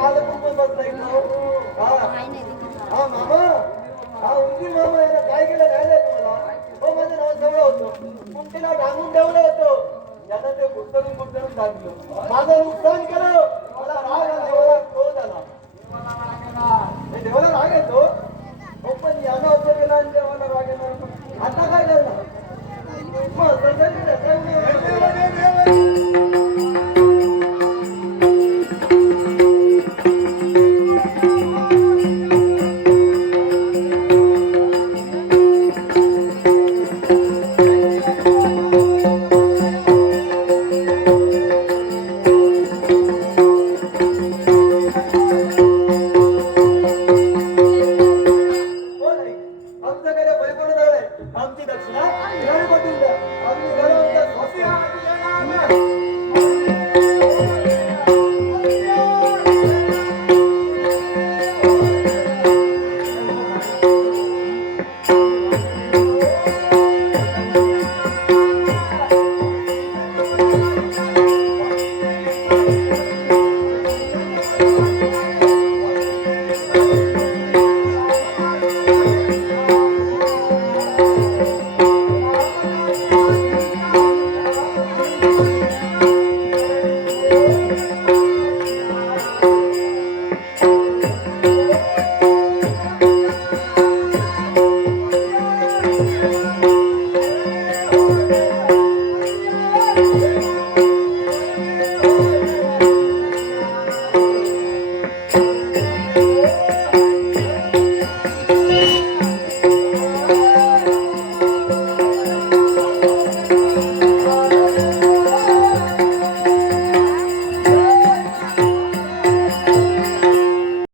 आलं कुठं बसलाय हा हा मामा हा उंदीर मामा याला काय केलं नाही तुम्हाला हो माझं नाव जवळ होतं कुंटीला टांगून ठेवलं होतं त्यानं ते गुंतवून सांगितलं माझं नुकसान केलं